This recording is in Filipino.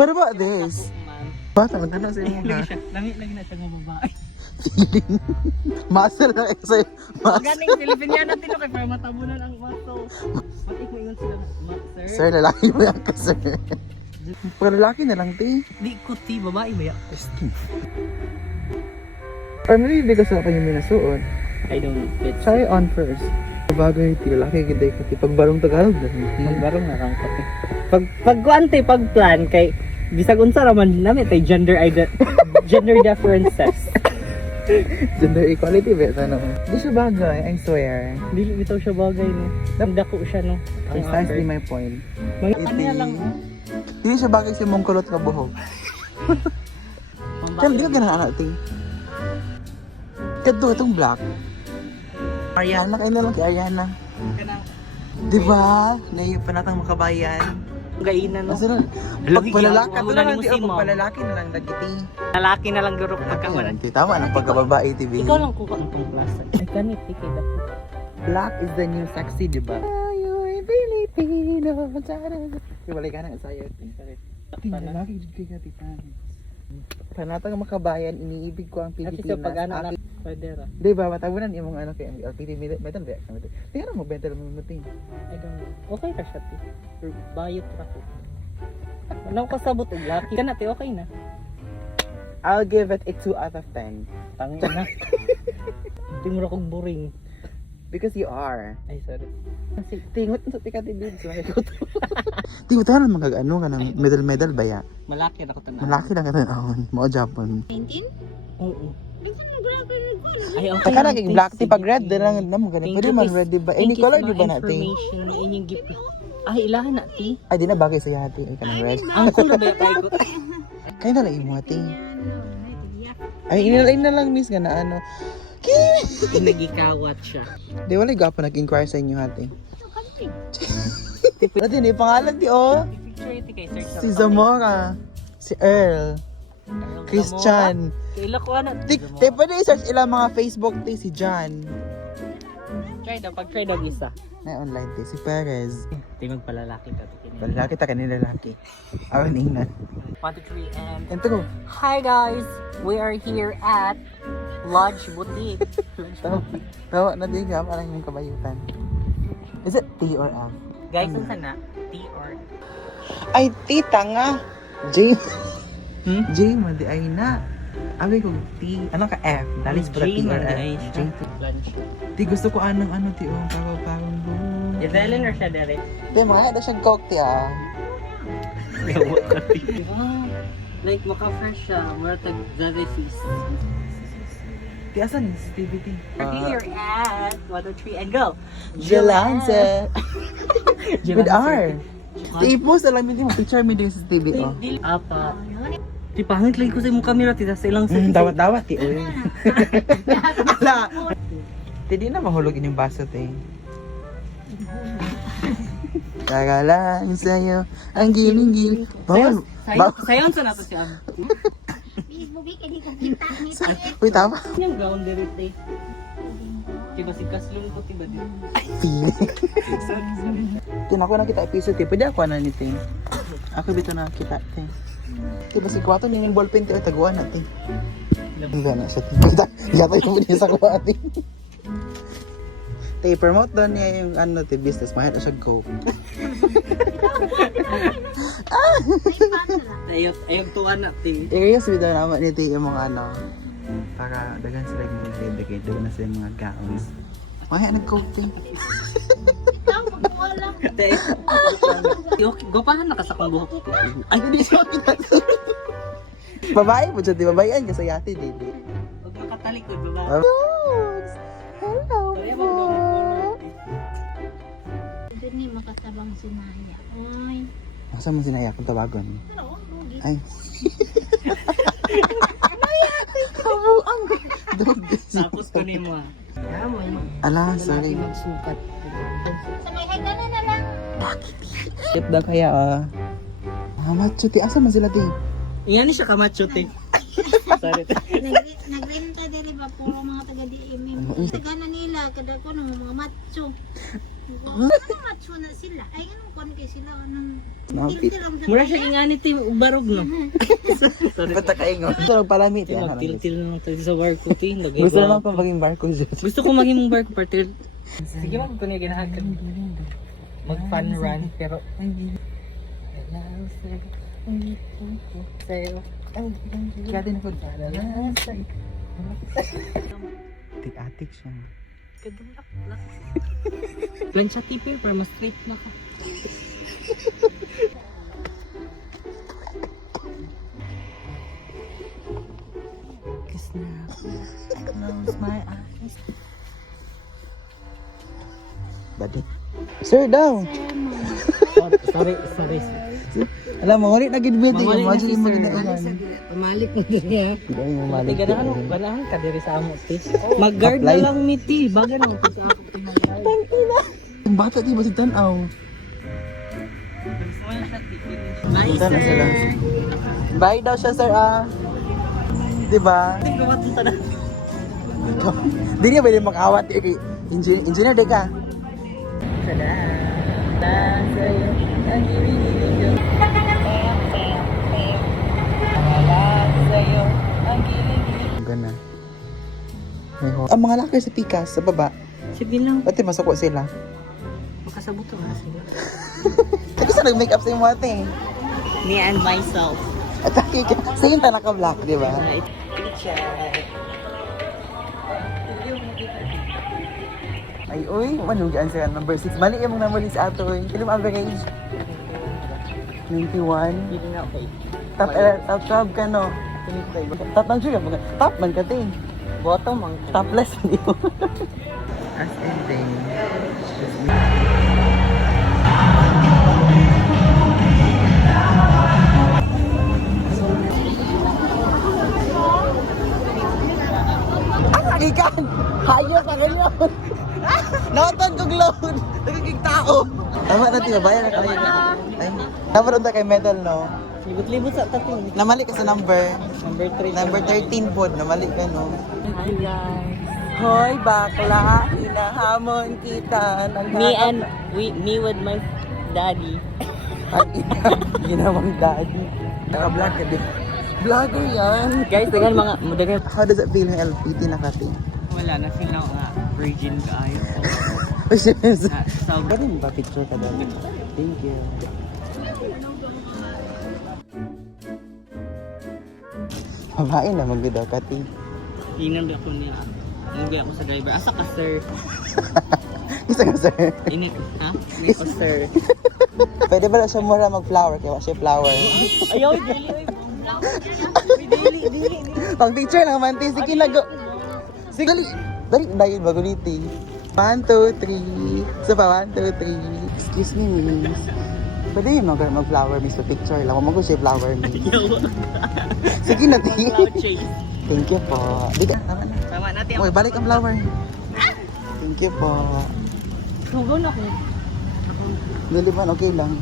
What about this? Bata, magtanong sa inyo ha. Lagi na siya ng babae. Feeling. Muscle na kayo sa'yo. Ganing Filipiniana tino kay para matabunan ang maso. Matik mo ingon sila, sir. Sir, lalaki mo yan ka, sir. Pag lalaki na lang, ti. Di ko ti babae ba ya? Or maybe because ako yung minasuot. I don't fit. Try on first. Bagay, ti lalaki kita kasi pagbarong Tagalog. Magbarong na lang kasi. Pagkuante, pagplan kay bisag unsa raman namin tay gender differences. Gender equality, bet, ano? Di siya bagay, I swear. Dili bitaw siya bagay no. Nagdako siya no. Precisely my point. Ano na lang oh. Hindi siya bagay si mong kulot ka buhok. Kaya di ka ganang anak, ti. Kadto itong black. Ariana, kayo na lang kay Ariana. Diba? Ngayon pa natang makabayan. Gainan no. Kasi na, pagpalalaki, ito na lang, ti, pagpalalaki na lang, nagkiti. Lalaki na lang guro pagkamanan. Tama ng pagkababae, TV. Ikaw lang kuha ang klase. Ay kanit tikay dapat. Black is the new sexy, diba? You're Filipino. Ibalik ka na sa'yo. Lalaki, ka, titan. Panatang makabayan, iniibig ko ang Kasi Pilipinas. sa pag-ano na pwedera. Diba, matabunan yung mga ano kay LPT metal ba? Tingnan mo, metal mo mating. I don't know. Okay ka siya ti. Or bayot ra ko. Ano ka sabot og laki ka na ti okay na. I'll give it a 2 out of 10. Tangin na. Tinguro kong boring. Because you are. Ay sorry. Kasi tingot sa tikati din. Tingot ka na mga ano ka ng medal ba ya? Malaki na ko tanan. Malaki lang ka tanahon. Mao Japan. 19? Oo. Ay, Ay okay. Taka naging black tea pag red na lang naman ganun. Pwede man red diba? Any color di ba natin? Inyong gift. Ay ilahan na ti. Ay di na bagay sa yati. Ay kanang red. Ang kulo ba kay ko? Kaya na lang imo ati. Ay inalain na lang miss nga na ano. Nagikawat siya. Di wala gapo nag-inquire sa inyo ate. Ate ni pangalan ti oh. Picture ito kay search. Si Zamora. Si Earl. Christian. Kaila ko ana. Te pwede i-search ilang mga Facebook ti si John. Try daw pag-try daw isa. Na online ti si Perez. Tingog palalaki ta to kini. Lalaki ta kanila lalaki. Aron ingnan. 1 2 3 and Ento ko. hi guys, we are here at Lodge Boutique. Tawa na din ka parang yung kabayutan. Is it T or F? Guys, unsa na? T or Ay, tita nga. J. J mo di ay na. Abi ko T. Ano ka F? Dalis para T or F. J. lunch. Ti gusto ko anong ano ti oh, parang buo. Evelyn or siya direct? Di mga ada siyang coke ti ah. Like maka-fresh siya, where tag very feast. Ti asan ni TVT? Here at 1 2 3 and go. Jelance. With R. Ti i-post na lang mi mo picture mi din sa TV oh. Apa. Ti pangit lagi ko sa imong camera ti sa ilang second. Dawat-dawat ti oy. Ala. Ti di na mahulog inyong baso ti. Tagalan sa'yo ang giling-giling. Bawal. Sayon sa nato siya. Bubi ka di ka kita ni Ted. Uy, tama. Yung ground direct. Tiba si kaslong ko tiba din. Tinako na kita episode eh. Pwede ako na ni Ting. Ako bito na kita Ting. Diba si Kwato niya yung ballpen tayo taguan natin. Hindi na siya Ting. Yata yung muna sa kuha Ting. Tay, promote doon niya yung ano te business. Mahal na siya go. Ayog tuwan na ting. I-reuse bito naman ni Ting yung mga ano. Para dagan sila yung mga head doon na sila yung mga gowns. Mahal nag-coke Ting. Ikaw magwala. Gopahan na ka sa kong buhok ko. Ay, hindi siya kita. Babae po siya, di babayan ka sa yate, didi. Huwag makatalikod, baba. Hello. Doon ni makatabang sinaya. Ay. Masa mo sinaya kung tawagon? Ano? Rugi. Ay. Kabuang. Tapos ko ni mo. Ala, sorry. Magsukat. Sa may hagdanan na lang. Tip daw kaya macho, ti asa man sila ti? Iyan ni siya kamacho, te. Sorry. Nagrenta diri ba puro mga taga DMM. Taga na nila kada ko ng mga macho. Macho na sila. Ay anong kon kay sila anang Napit. Mura siya ingani ti barog no. Sorry. Ba't nakaingon? Gusto lang palamit. Ti Yan. magtil-til na lang tayo sa barko ti. Gusto naman pa maging barko dyan. Gusto ko maging mong barko partil. Sige mo kung yung ginahan ka. Mag-fun run pero sa'yo. Kaya din ako. Tik-atik siya. Kadulak lang. Plancha tipil para mas straight na ka. Kiss na ako. Close my eyes. Badik. Sir, daw. Sorry. Alam mo, wali na gid-bit. Mawali na si sir. Pamalik mo din ya. Hindi mo Mali malik. ganahan ka diri sa amo ti. Mag-guard na Apply. lang mi ti. Bagan mo ti sa ako ti mag-guard. Ang bata di ba si Tanaw? Bye Punta na sila. sir. Bye daw siya, sir, ah. Diba? Tingnan mo ito na. Di niya pwede mag-awat. Engineer di ka. Gana. Ang mga locker sa Pikas, sa baba. Sige lang. Pati masuko sila. Makasabot na sila. Kasi sa nag-makeup sa imo ate. Me and myself. At sa yung tanaka black, di ba? Right. Ay, uy, manugaan sila. Number 6. Mali yung number 6 ato. Kailan mo average? 91. Hindi nga okay. Top ka, no? Top man siya. Top man ka, ting. Bottom ang Topless mo. As in thing. Ang ikan! Hayos ang ganyan! Nautan kong load! Nagiging tao! Tama na tiyo, bayan na tayo. Ay, naparoon tayo kay medal, no? libot-libot sa tating. Namali ka sa number. Number 3. Number 13 po, namali ka, no? Hoy, bakla, hinahamon kita. Me with my daddy. At ginawang daddy. Naka-vlog ka din. Vlogger yan. Guys, dagan mga dagan. How does it feel yung LPT na kati? Wala na feel na nga virgin kaayo. So, So, pwede mo ba picture ka doon? Thank you. Babae na magbidaw kati. hinang ako niya. Umuwi ako sa driver. Asa ka, sir? Isa ka, sir. Ini, ha? Ini ko, sir. Pwede ba na siya mura mag-flower? Kaya siya flower. Ayaw, dili. Dili. Pang picture lang man, sige na go. Sige, dali na yun, baguliti. 1, 2, 3. So pa, 1, 2, 3. Excuse me, miss. Pwede yun mag-flower, miss, sa picture lang. Huwag siya flower, miss. Sige na, ti. Cloud chase. Thank you po. Dito, tama na. Tama natin. Okay, balik ang flower. Thank you po. Sugaw na ko. Dili man, okay lang.